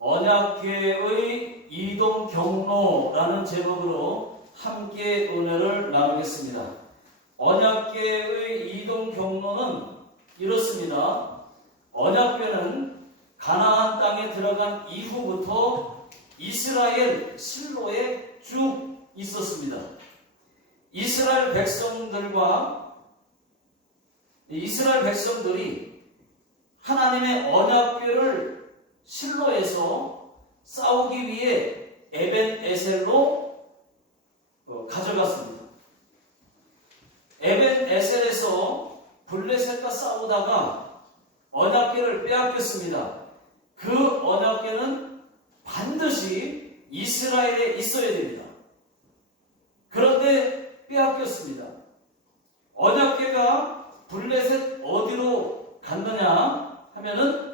언약궤의 이동 경로라는 제목으로 함께 은혜를 나누겠습니다. 언약궤의 이동 경로는 이렇습니다. 언약궤는 가나안 땅에 들어간 이후부터 이스라엘 실로에 쭉 있었습니다. 이스라엘 백성들이 하나님의 언약궤를 실로에서 싸우기 위해 에벤에셀로 가져갔습니다. 에벤에셀에서 블레셋과 싸우다가 언약궤를 빼앗겼습니다. 그 언약궤는 반드시 이스라엘에 있어야 됩니다. 그런데 빼앗겼습니다. 언약궤가 블레셋 어디로 갔느냐 하면은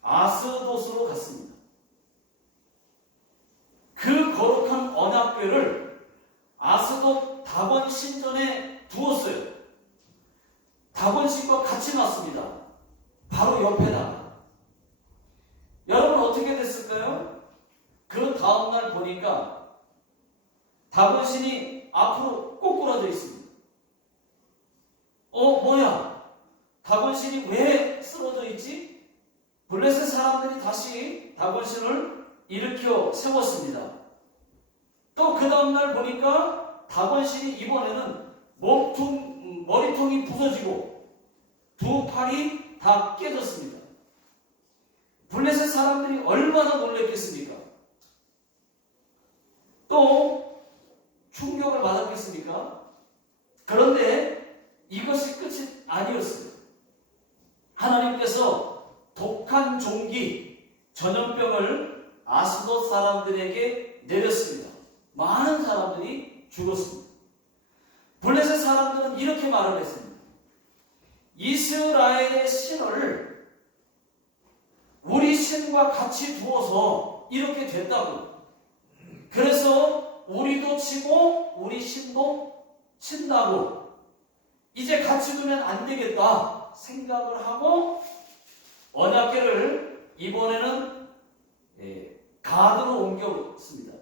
아스돗으로 갔습니다. 그 거룩한 언약궤를 아스돗 다곤 신전에 두었어요. 다곤신과 같이 놨습니다. 바로 옆에다가. 여러분 어떻게 됐을까요? 그 다음날 보니까 다곤신이 앞으로 꼬꾸라져 있습니다. 뭐야? 다곤신이 왜 쓰러져 있지? 블레셋 사람들이 다시 다곤신을 일으켜 세웠습니다. 또 그 다음날 보니까 다곤신이 이번에는 머리통이 부서지고 두 팔이 다 깨졌습니다. 블레셋 사람들이 얼마나 놀랐겠습니까? 또 충격을 받았겠습니까? 그런데 이것이 끝이 아니었어요. 하나님께서 독한 종기, 전염병을 아스돗 사람들에게 내렸습니다. 많은 사람들이 죽었습니다. 블레셋 사람들은 이렇게 말을 했습니다. 이스라엘의 신을 우리 신과 같이 두어서 이렇게 됐다고. 그래서 우리도 치고 우리 신도 친다고. 이제 같이 두면 안 되겠다 생각을 하고 언약궤를 이번에는 가드로 옮겼습니다.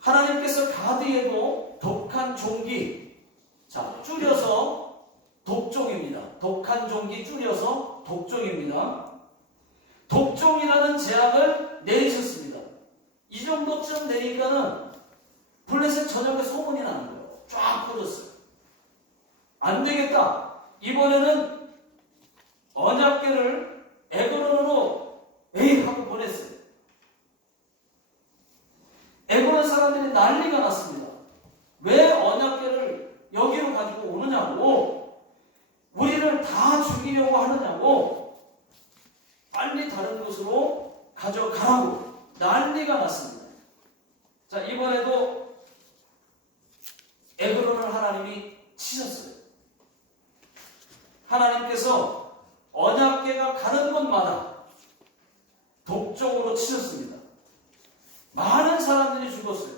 하나님께서 가드에도 독한 종기, 줄여서 독종입니다. 독한 종기 줄여서 독종입니다. 독종이라는 재앙을 내리셨습니다. 이 정도쯤 내니까는 블레셋 전역에 소문이 나는 거예요. 쫙 퍼졌어요. 안 되겠다. 이번에는 언약궤를 에그론으로 하고 보냈어요. 에그론 사람들이 난리가 났습니다. 왜 언약궤를 여기로 가지고 오느냐고, 우리를 다 죽이려고 하느냐고, 빨리 다른 곳으로 가져가라고 난리가 났습니다. 자, 이번에도 에그론을 하나님이 치셨어요. 하나님께서 언약궤가 가는 곳마다 독종으로 치셨습니다. 많은 사람들이 죽었어요.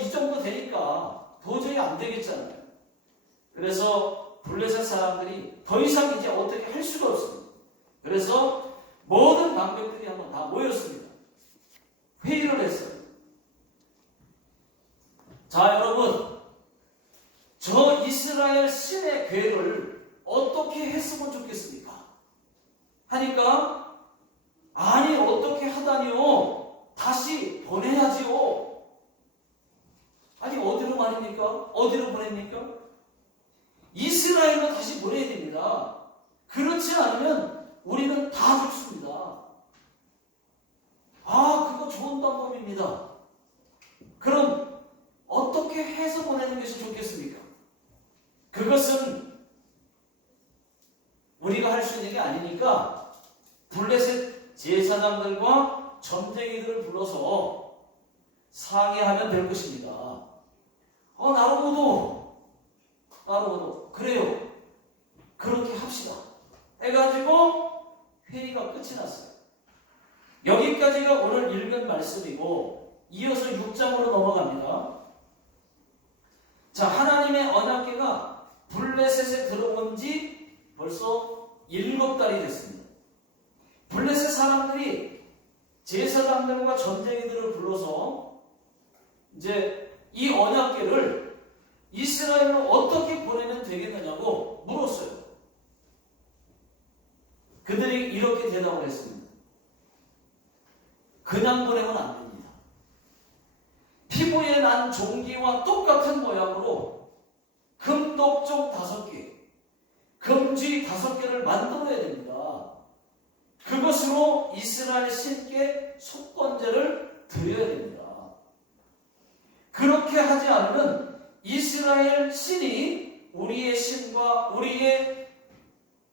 이 정도 되니까 도저히 안 되겠잖아요. 그래서 블레셋 사람들이 더 이상 이제 어떻게 할 수가 없습니다. 그래서 모든 방백들이 한번 다 모였습니다. 회의를 했어요. 자, 여러분, 저 이스라엘 신의 궤를 어떻게 했으면 좋겠습니까? 하니까, 아니 어떻게 하다니요? 다시 보내야지요. 아니 어디로 말입니까? 어디로 보냅니까? 이스라엘로 다시 보내야 됩니다. 그렇지 않으면 우리는 다 죽습니다. 그거 좋은 방법입니다. 그럼 어떻게 해서 보내는 것이 좋겠습니까? 그것은 우리가 할 수 있는 게 아니니까 블레셋 제사장들과 점쟁이들을 불러서 상의하면 될 것입니다. 나로보도 그래요. 그렇게 합시다. 해가지고 회의가 끝이 났어요. 여기까지가 오늘 읽은 말씀이고 이어서 6장으로 넘어갑니다. 자, 하나님의 언약궤가 블레셋에 들어온 지 벌써 7달이 됐습니다. 블레셋 사람들이 제사장들과 점쟁이들을 불러서 이제 이 언약궤를 이스라엘로 어떻게 보내면 되겠느냐고 물었어요. 그들이 이렇게 대답을 했습니다. 그냥 보내면 안 됩니다. 피부에 난 종기와 똑같은 모양으로 금독종 5개, 금쥐 5개를 만들어야 됩니다. 그것으로 이스라엘 신께 속건제를 드려야 됩니다. 그렇게 하지 않으면 이스라엘 신이 우리의 신과 우리의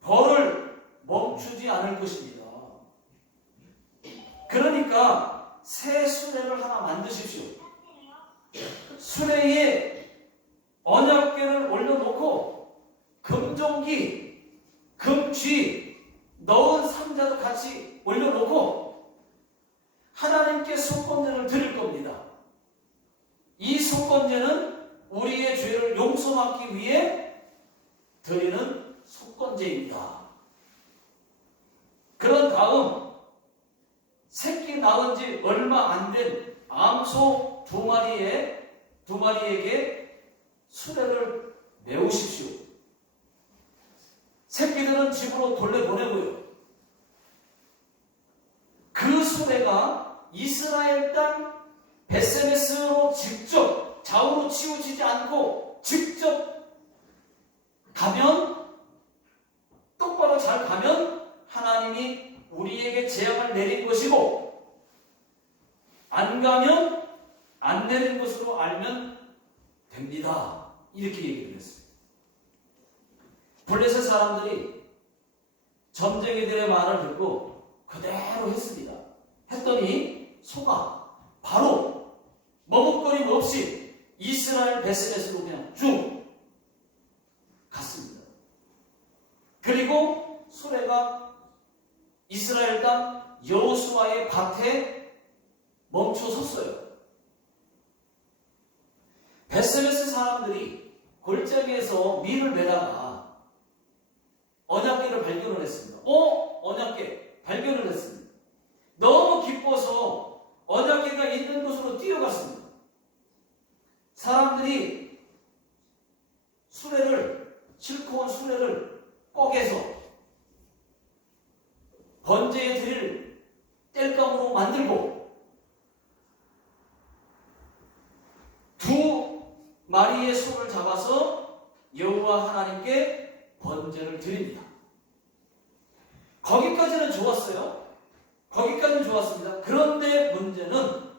벌을 멈추지 않을 것입니다. 그러니까 새 수레를 하나 만드십시오. 수레에 언약궤를 올려놓고 금종기, 금쥐 넣은 상자도 같이 올려놓고 하나님께 속건제를 드릴 겁니다. 이 속건제는 우리의 죄를 용서받기 위해 드리는 속건제입니다. 그런 다음 새끼 낳은 지 얼마 안 된 암소 2마리에게 수레를 메우십시오. 새끼들은 집으로 돌려보내고요. 그 수레가 이스라엘 땅 베세메스로 직접 좌우로 치우치지 않고 직접 가면, 똑바로 잘 가면 하나님이 우리에게 재앙을 내린 것이고, 안 가면 안 내린 것으로 알면 됩니다. 이렇게 얘기를 했습니다. 블레셋 사람들이 점쟁이들의 말을 듣고 그대로 했습니다. 했더니 소가 바로 머뭇거림 없이 이스라엘 베스레스로 그냥 쭉 갔습니다. 그리고 수레가 이스라엘 땅 여호수아의 밭에 멈춰 섰어요. 베스레스 사람들이 골짜기에서 밀을 매다가 언약궤를 발견을 했습니다. 언약궤 발견을 했습니다. 너무 기뻐서 언약궤가 있는 곳으로 뛰어갔습니다. 사람들이 싣고 온 수레를 꺼개서 번제에 드릴 땔감으로 만들고 2마리의 소를 잡아서 여호와 하나님께 번제를 드립니다. 거기까지는 좋았어요. 거기까지는 좋았습니다. 그런데 문제는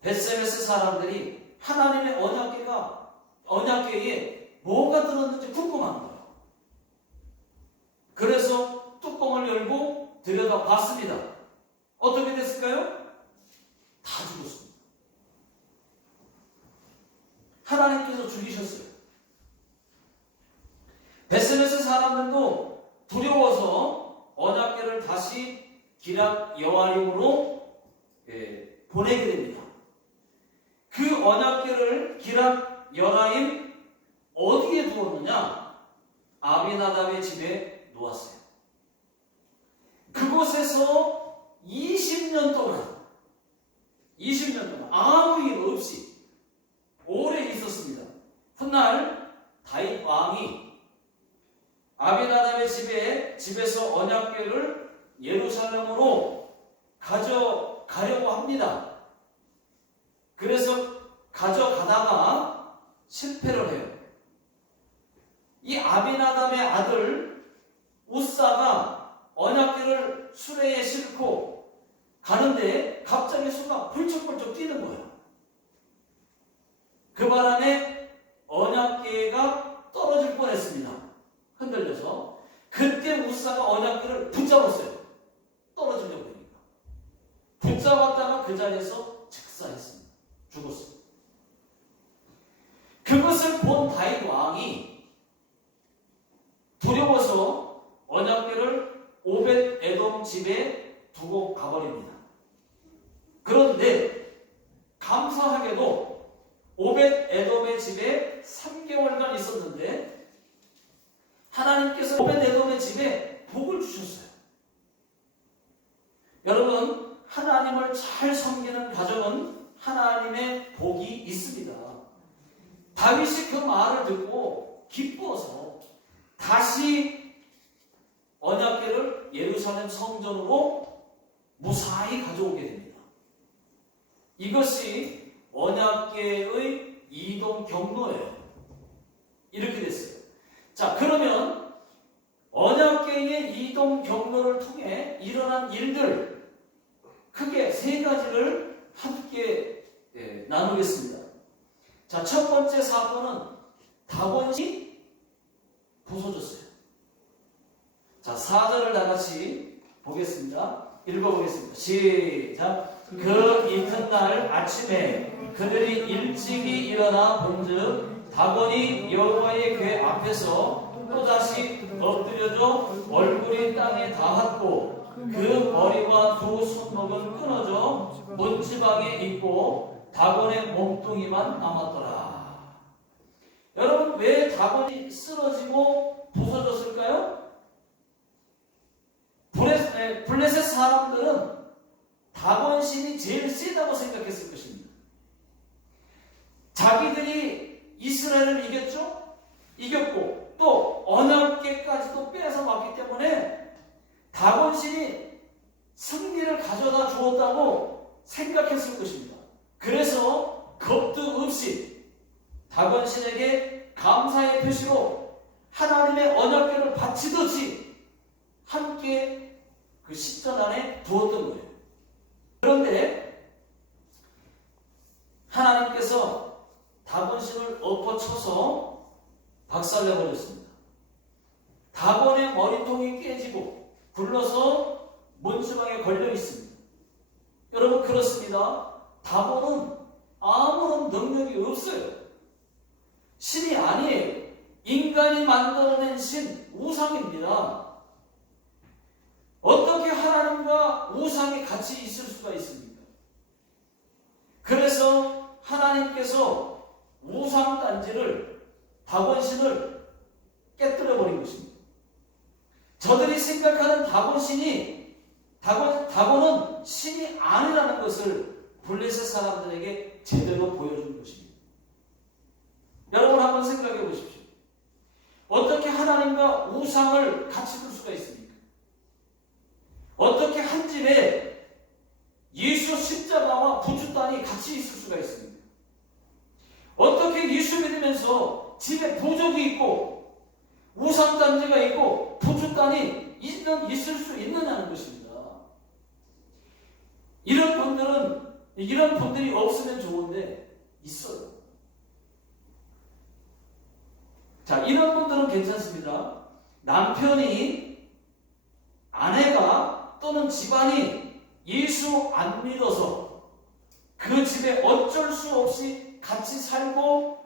베세메스 사람들이 하나님의 언약궤에 뭐가 들었는지 궁금한 거예요. 그래서 뚜껑을 열고 들여다 봤습니다. 어떻게 됐을까요? 다 죽었습니다. 하나님께서 죽이셨어요. 베세메스 사람들도 두려워서 언약궤를 다시 기럇 여아림으로 보내게 됩니다. 그 언약궤를 기럇 여아림 어디에 두었느냐? 아비나답의 집에 놓았어요. 그곳에서 20년 동안 아무 일 없이 오래 있었습니다. 훗날 다윗 왕이 아비나답의 집에서 언약궤를 예루살렘으로 가져가려고 합니다. 그래서 가져가다가 실패를 해요. 이 아비나답의 아들 우사가 언약궤를 수레에 싣고 가는데 갑자기 수가 펄쩍펄쩍 뛰는 거예요. 그 바람에 언약궤가 떨어질 뻔했습니다. 흔들려서. 그때 우사가 언약궤를 붙잡았어요. 떨어지려고 하니까. 붙잡았다가 그 자리에서 즉사했습니다. 죽었습니다. 그것을 본 다윗 왕이 두려워서 언약궤를 오벳 에돔 집에 두고 가버립니다. 그런데 감사하게도 오벳 에돔의 집에 3개월간 있었는데 하나님께서 오벳 에돔의 집에 복을 주셨어요. 여러분, 하나님을 잘 섬기는 가정은 하나님의 복이 있습니다. 다윗이 그 말을 듣고 기뻐서 다시 언약궤를 예루살렘 성전으로 무사히 가져오게 됩니다. 이것이 언약궤의 이동 경로예요. 이렇게 됐어요. 자, 그러면 언약궤의 이동 경로를 통해 일어난 일들, 크게 세 가지를 함께 나누겠습니다. 자, 첫 번째 사건은 다곤이 부서졌어요. 자, 4절을 다 같이 보겠습니다. 읽어보겠습니다. 시작. 그 이튿날 아침에 그들이 일찍이 일어나 본즉 다곤이 여호와의 궤 앞에서 또다시 엎드려져 얼굴이 땅에 닿았고 그 머리와 두 손목은 끊어져 문지방에 있고 다곤의 몸뚱이만 남았더라. 여러분, 왜 다곤이 쓰러지고 부서졌을까요? 블레셋 사람들은 다곤 신이 제일 세다고 생각했을 것입니다. 자기들이 이스라엘을 이겼고 또 언약궤까지도 뺏어 왔기 때문에 다곤 신이 승리를 가져다 주었다고 생각했을 것입니다. 그래서 겁도 없이 다곤 신에게 감사의 표시로 하나님의 언약궤를 바치듯이 함께 그 십전 안에 두었던 거예요. 그런데 하나님께서 다곤 신을 엎어쳐서 박살내버렸습니다. 다곤의 머리통이 깨지고 굴러서 문지방에 걸려 있습니다. 여러분, 그렇습니다. 다곤은 아무런 능력이 없어요. 신이 아니에요. 인간이 만들어낸 신, 우상입니다. 어떻게 하나님과 우상이 같이 있을 수가 있습니까? 그래서 하나님께서 우상단지를, 다곤신을 깨뜨려버린 것입니다. 저들이 생각하는 다곤은 신이 아니라는 것을 블레셋 사람들에게 제대로 보여준 것입니다. 여러분, 한번 생각해 보십시오. 어떻게 하나님과 우상을 같이 둘 수가 있습니까? 어떻게 한 집에 예수 십자가와 부추단이 같이 있을 수가 있습니까? 어떻게 예수 믿으면서 집에 부족이 있고 우상단지가 있고 부추단이 있을 수 있느냐는 것입니다. 이런 분들이 없으면 좋은데 있어요. 자, 이런 분들은 괜찮습니다. 남편이, 아내가 또는 집안이 예수 안 믿어서 그 집에 어쩔 수 없이 같이 살고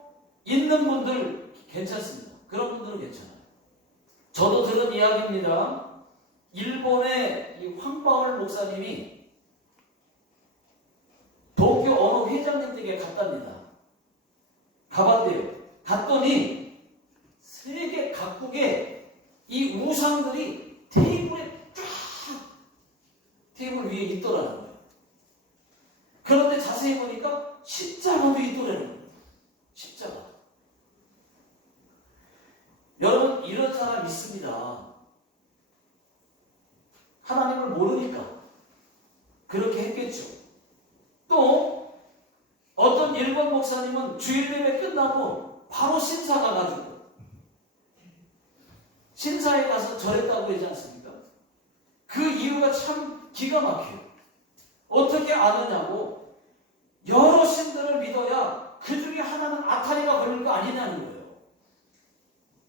있는 분들 괜찮습니다. 그런 분들은 괜찮아요. 저도 들은 이야기입니다. 일본의 이 황바울 목사님이 도쿄 어느 회장님 댁에 갔답니다. 가봤대요. 갔더니 세계 각국의 이 우상들이 테이블 위에 있더라는 거예요. 그런데 자세히 보니까 십자가도 있더라는 거예요. 십자가. 여러분, 이런 사람 있습니다. 하나님을 모르니까 그렇게 했겠죠. 또 어떤 일본 목사님은 주일 예배 끝나고 바로 신사 가가지고 신사에 가서 절했다고 하지 않습니까? 그 이유가 참 기가 막혀요. 어떻게 아느냐고, 여러 신들을 믿어야 그 중에 하나는 아타리가 걸릴 거 아니냐는 거예요.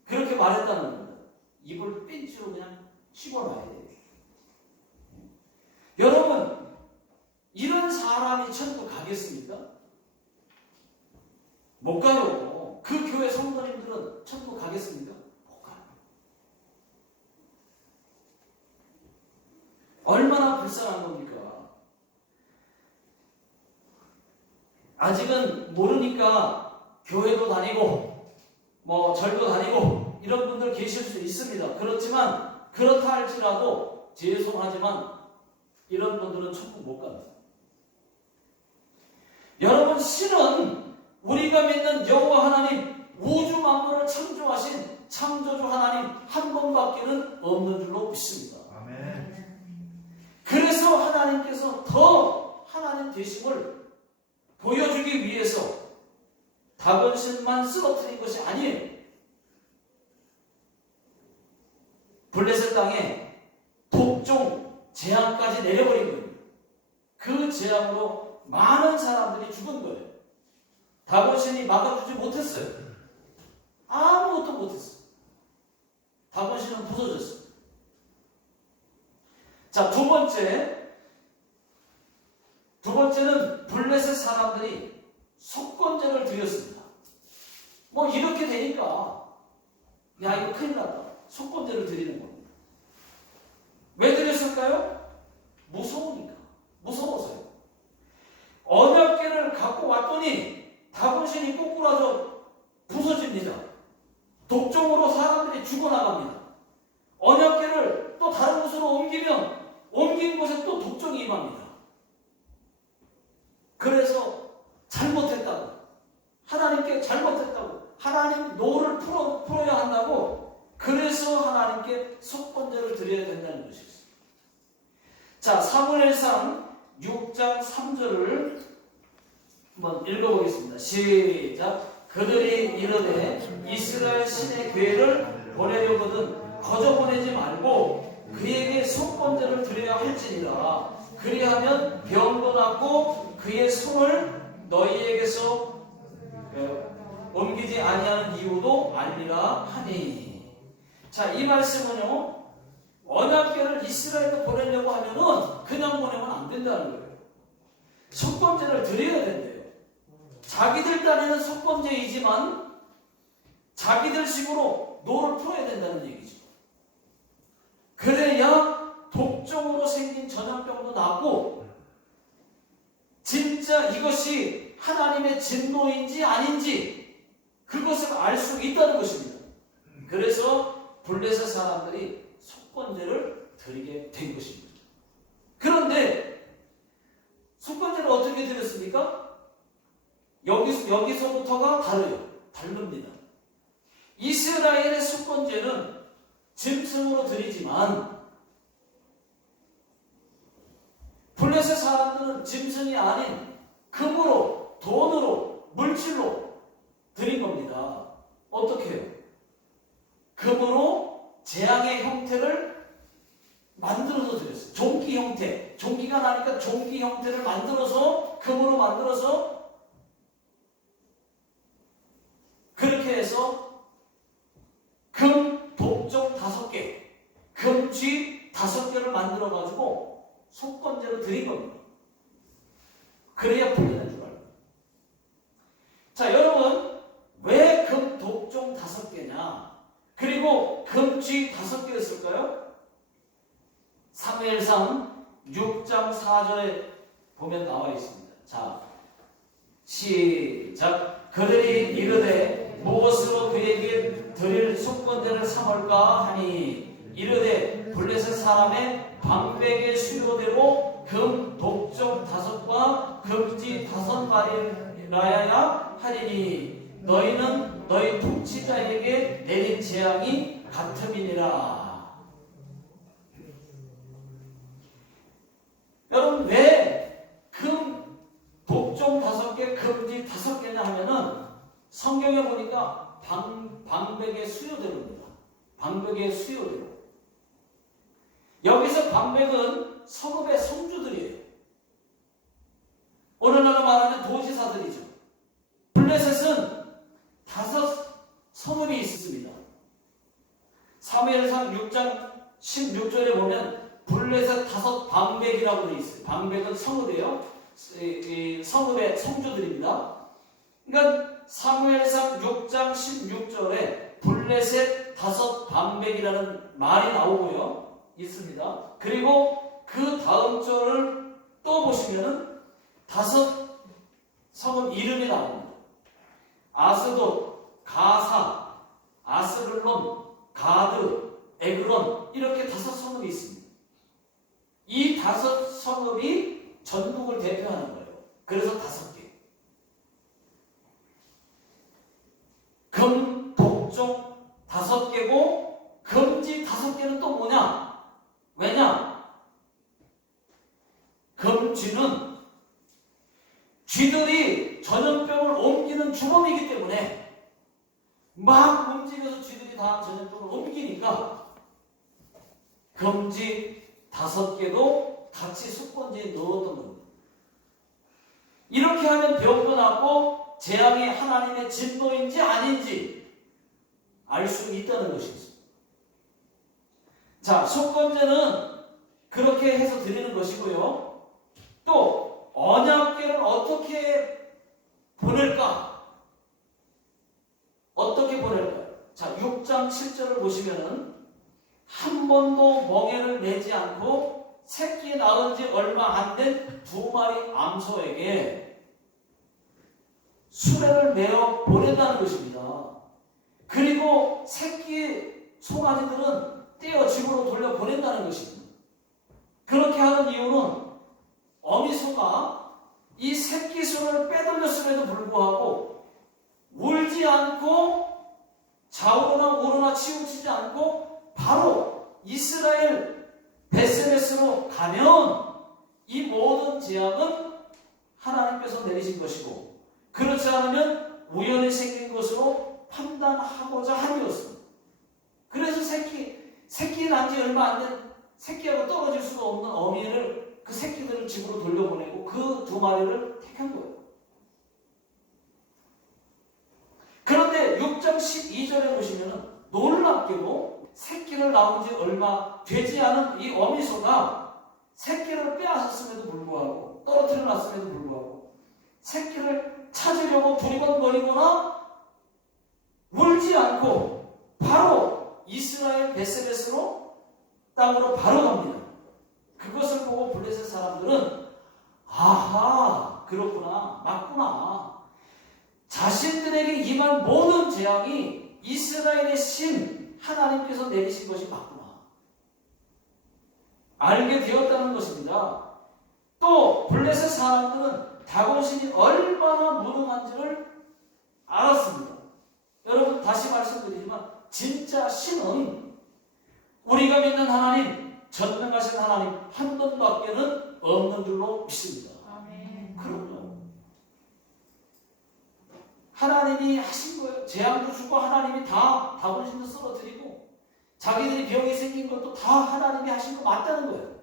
그렇게 말했다는 겁니다. 입을 핀치로 그냥 씹어놔야 돼요. 여러분, 이런 사람이 천국 가겠습니까? 못 가요. 그 교회 성도님들은 천국 가겠습니까? 못 가요. 얼마나 불쌍한 겁니까? 아직은 모르니까 교회도 다니고 절도 다니고 이런 분들 계실 수 있습니다. 그렇지만 그렇다 할지라도 죄송하지만 이런 분들은 천국 못 갑니다. 여러분, 신은 우리가 믿는 여호와 하나님, 우주 만물을 창조하신 창조주 하나님 한 분밖에는 없는 줄로 믿습니다. 아멘. 그래서 하나님께서 더 하나님 되심을 보여주기 위해서 다곤신만 쓰러뜨린 것이 아니에요. 블레셋 땅에 독종 재앙까지 내려버린 거예요. 그 재앙으로 많은 사람들이 죽은 거예요. 다곤신이 막아주지 못했어요. 아무것도 못했어요. 다곤신은 부서졌어요. 자, 두 번째는 블레셋 사람들이 속건제를 드렸습니다. 뭐 이렇게 되니까 야, 이거 큰일 났다. 속건제를 드리는 겁니다. 왜 드렸을까요? 무서우니까. 무서워서요. 언약궤를 갖고 왔더니 다곤신이 꼬꾸라져 부서집니다. 독종으로 사람들이 죽어나갑니다. 언약궤를 또 다른 곳으로 옮기면 옮긴 곳에 또 독종이 임합니다. 그래서 잘못했다고, 하나님께 잘못했다고, 하나님 노를 풀어야 한다고, 그래서 하나님께 속건제를 드려야 된다는 것이었습니다. 자, 사무엘상 6장 3절을 한번 읽어보겠습니다. 시작. 그들이 이르되 이스라엘 신의 괴를 보내려거든 거저 보내지 말고 그에게 속건제를 드려야 할지니라. 그리하면 병도 낫고 그의 손을 너희에게서 옮기지 아니하는 이유도 알리라 하니. 자, 이 말씀은요, 언약궤를 이스라엘로 보내려고 하면은 그냥 보내면 안 된다는 거예요. 속건제를 드려야 된대요. 자기들 딴에는 속건제이지만 자기들 식으로 노를 풀어야 된다는 얘기죠. 그래야 독종으로 생긴 전염병도 나고 진짜 이것이 하나님의 진노인지 아닌지 그것을 알 수 있다는 것입니다. 그래서 블레셋 사람들이 속건제를 드리게 된 것입니다. 그런데 속건제를 어떻게 드렸습니까? 여기서부터가 다릅니다. 이스라엘의 속건제는 짐승으로 드리지만 블레셋 사람들은 짐승이 아닌 금으로, 돈으로, 물질로 드린 겁니다. 어떻게 해요? 금으로 재앙의 형태를 만들어서 드렸어요. 종기 형태. 종기가 나니까 종기 형태를 만들어서, 금으로 만들어서 그렇게 해서 금 독종 5개, 금쥐 5개를 만들어가지고 속건제로 드린 겁니다. 그래야 풀리는 줄 알고. 자, 여러분, 왜 금 독종 5개냐? 그리고 금쥐 5개였을까요? 사무엘상 6장 4절에 보면 나와 있습니다. 자, 시작. 그들이 이르되 무엇으로 그에게 드릴 속건제를 삼을까 하니 이르되 블레셋 사람의 방백의 수요대로 금 독종 5과 금쥐 5마리라야 하리니 너희는 너희 통치자에게 내린 재앙이 같음이니라. 여러분, 왜 금 독종 5개, 금쥐 5개냐 하면은 성경에 보니까 방백의 수요대로입니다. 방백의 수요대로. 여기서 방백은 성읍의 성주들이에요. 오늘날로 말하면 도지사들이죠. 블레셋은 5 성읍이 있습니다. 사무엘상 6장 16절에 보면 블레셋 5 방백이라고 되어 있어요. 방백은 성읍이에요. 성읍의 성주들입니다. 그러니까 사무엘상 6장 16절에 블레셋 5 방백이라는 말이 나오고요. 있습니다. 그리고 그 다음 절을 또 보시면은 5 성읍 이름이 나옵니다. 아스돗, 가사, 아스글론, 가드, 에그론 이렇게 5 성읍이 있습니다. 이 5 성읍이 전국을 대표하는 거예요. 그래서 5개. 금, 독종 5개고 금지 5개는 또 뭐냐? 왜냐? 금쥐는 쥐들이 전염병을 옮기는 주범이기 때문에 막 움직여서 쥐들이 다 전염병을 옮기니까 금지 5개도 같이 숙번지에 넣었던 겁니다. 이렇게 하면 병도 낫고 재앙이 하나님의 진노인지 아닌지 알 수 있다는 것이죠. 자, 속건제는 그렇게 해서 드리는 것이고요. 또 언약궤를 어떻게 보낼까? 어떻게 보낼까요? 자, 6장 7절을 보시면은 한 번도 멍에를 매지 않고 새끼 낳은 지 얼마 안 된 2마리 암소에게 수레를 메어 보낸다는 것입니다. 그리고 새끼 송아지들은 떼어 집으로 돌려 보낸다는 것입니다. 그렇게 하는 이유는 어미소가 이 새끼 수를 빼돌렸음에도 불구하고 울지 않고 좌우로나 우로나 치우치지 않고 바로 이스라엘 베세메스로 가면 이 모든 재앙은 하나님께서 내리신 것이고 그렇지 않으면 우연히 생긴 것으로 판단하고자 함이었습니다. 그래서 새끼 난 지 얼마 안 된 새끼하고 떨어질 수가 없는 어미를 그 새끼들을 집으로 돌려보내고 그 2마리를 택한 거예요. 그런데 6장 12절에 보시면은 놀랍게도 새끼를 낳은 지 얼마 되지 않은 이 어미소가 새끼를 빼앗았음에도 불구하고 떨어뜨려 놨음에도 불구하고 새끼를 찾으려고 두리번거리거나 울지 않고 바로 이스라엘 베세베스로 땅으로 바로 갑니다. 그것을 보고 블레셋 사람들은 아하 그렇구나 맞구나 자신들에게 임한 모든 재앙이 이스라엘의 신 하나님께서 내리신 것이 맞구나 알게 되었다는 것입니다. 또 블레셋 사람들은 다곤신이 얼마나 무능한지를 알았습니다. 여러분 다시 말씀드리지만 진짜 신은 우리가 믿는 하나님 전능하신 하나님 한 분밖에는 없는 줄로 믿습니다. 아멘. 그럼요. 하나님이 하신 거예요. 재앙도 주고 하나님이 다 다곤신도 쓰러뜨리고 자기들이 병이 생긴 것도 다 하나님이 하신 거 맞다는 거예요.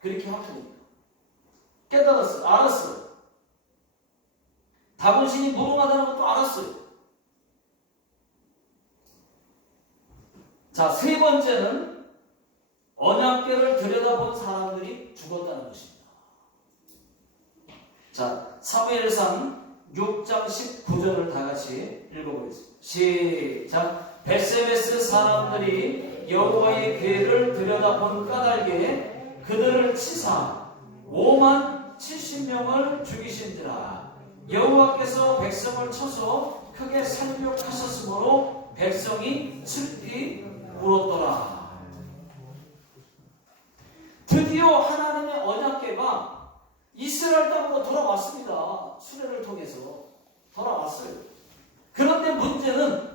그렇게 하시니까 깨달았어요. 알았어요. 다곤신이 무능하다는 것도 알았어요. 자, 3번째는 언약궤를 들여다본 사람들이 죽었다는 것입니다. 자, 사무엘상 6장 19절을 다 같이 읽어보겠습니다. 시작. 베세메스 사람들이 여호와의 궤를 들여다본 까닭에 그들을 치사 5만 70명을 죽이신지라. 여호와께서 백성을 쳐서 크게 살육하셨으므로 백성이 슬피 울었더라. 드디어 하나님의 언약궤가 이스라엘 땅으로 돌아왔습니다. 수레를 통해서 돌아왔어요. 그런데 문제는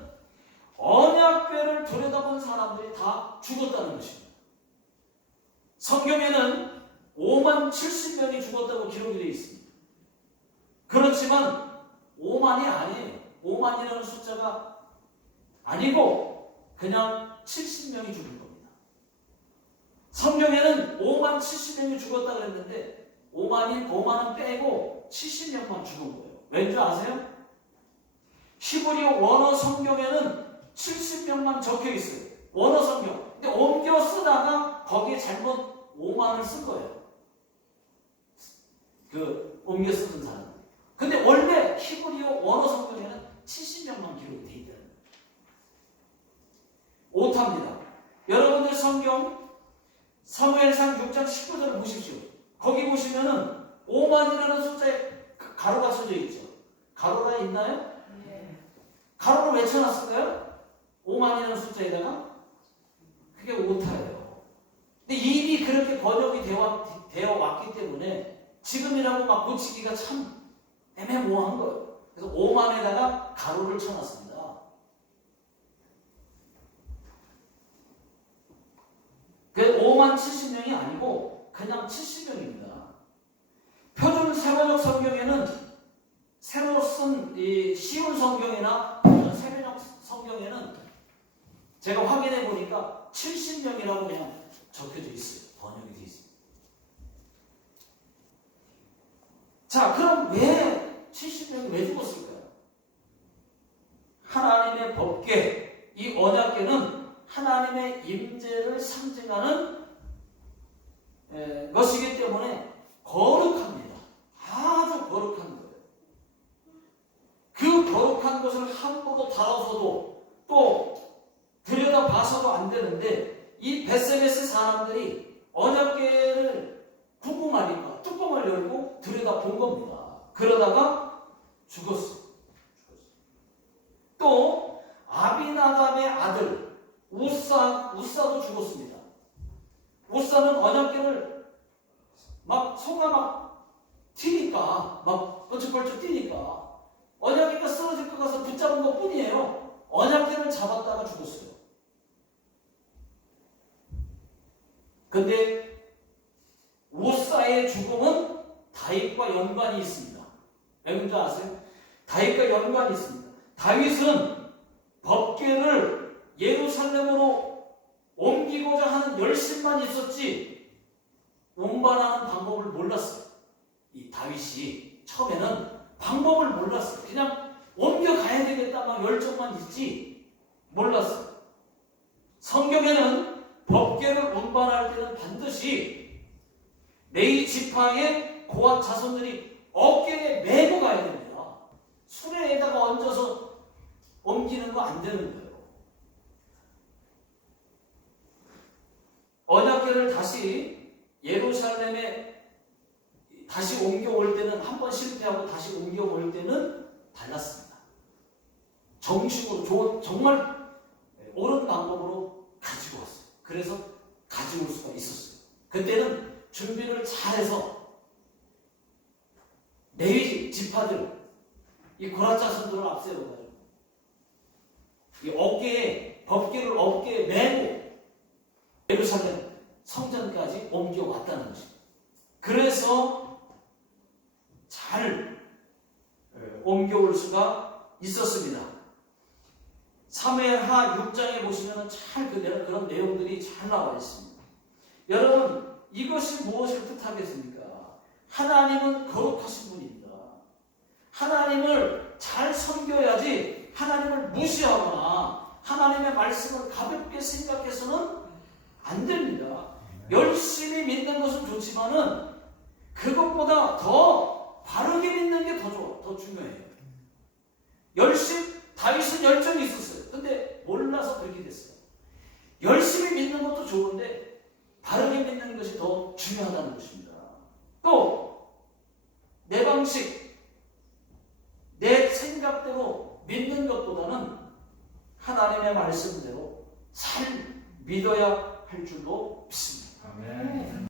언약궤를 들여다본 사람들이 다 죽었다는 것입니다. 성경에는 5만 70명이 죽었다고 기록이 되어 있습니다. 그렇지만 5만이 아니에요. 5만이라는 숫자가 아니고 그냥 70명이 죽은 겁니다. 성경에는 5만 70명이 죽었다 그랬는데 5만은 빼고 70명만 죽은 거예요. 왠지 아세요? 히브리어 원어 성경에는 70명만 적혀 있어요. 원어 성경. 근데 옮겨 쓰다가 거기에 잘못 5만을 쓴 거예요. 옮겨 쓰는 사람. 근데 원래 히브리어 원어 성경에는 70명만 기록이 되어 있다는 거예요. 오타입니다. 여러분들 성경 사무엘상 6장 19절을 보십시오. 거기 보시면은 5만이라는 숫자에 가로가 써져 있죠. 가로가 있나요? 네. 가로를 왜 쳐놨을까요? 5만이라는 숫자에다가 그게 오타예요. 근데 이미 그렇게 번역이 되어 왔기 때문에 지금이라고 막 고치기가 참 애매모호한 거예요. 그래서 5만에다가 가로를 쳐놨습니다. 그 5만 70명이 아니고 그냥 70명입니다. 표준 세번역 성경에는 새로 쓴 이 쉬운 성경이나 세번역 성경에는 제가 확인해 보니까 70명이라고 그냥 적혀져 있어요. 번역이 되어 있습니다. 자, 그럼 왜 70명이 왜 죽었을까요? 하나님의 법궤, 이 언약궤는 하나님의 임재를 상징하는 것이기 때문에 거룩합니다. 아주 거룩한 거예요. 그 거룩한 것을 함부로 다뤄서도 또 들여다봐서도 안 되는데 이 베세메스 사람들이 언약궤를 궁금하니까 뚜껑을 열고 들여다본 겁니다. 그러다가 죽었어요. 또 아비나답의 아들 우사도 죽었습니다. 우사는 언약궤를 막 소가 막 튀니까 막 번쩍번쩍 뛰니까 언약궤가 쓰러질 것 같아서 붙잡은 것 뿐이에요. 언약궤를 잡았다가 죽었어요. 근데 우사의 죽음은 다윗과 연관이 있습니다. 왜 그런지 아세요? 다윗과 연관이 있습니다. 다윗은 법궤를 예루살렘으로 옮기고자 하는 열심만 있었지 운반하는 방법을 몰랐어요. 이 다윗이 처음에는 방법을 몰랐어요. 그냥 옮겨가야 되겠다 막 열정만 있지 몰랐어요. 성경에는 법궤를 운반할 때는 반드시 레위 지파의 고앗 자손들이 어깨에 메고 가야 됩니다. 수레에다가 얹어서 옮기는 거 안 되는 거예요. 언약궤를 다시 예루살렘에 다시 옮겨올 때는 한 번 실패하고 다시 옮겨올 때는 달랐습니다. 정식으로 정말 옳은 방법으로 가지고 왔어요. 그래서 가지고 올 수가 있었어요. 그때는 준비를 잘해서 레위 지파들 이 고라 자손들을 앞세워가지고 이 어깨에 법궤를 어깨에 메고 예루살렘 성전까지 옮겨왔다는 것입니다. 그래서 잘 옮겨올 수가 있었습니다. 사무엘하 6장에 보시면 잘 그런 내용들이 잘 나와 있습니다. 여러분 이것이 무엇을 뜻하겠습니까? 하나님은 거룩하신 분입니다. 하나님을 잘 섬겨야지 하나님을 무시하거나 하나님의 말씀을 가볍게 생각해서는 안 됩니다. 열심히 믿는 것은 좋지만은 그것보다 더 바르게 믿는 게 더 중요해요. 다윗은 열정이 있었어요. 근데 몰라서 그렇게 됐어요. 열심히 믿는 것도 좋은데 바르게 믿는 것이 더 중요하다는 것입니다. 또 내 방식, 내 생각대로 믿는 것보다는 하나님의 말씀대로 잘 믿어야 할 줄로 믿습니다. 아멘.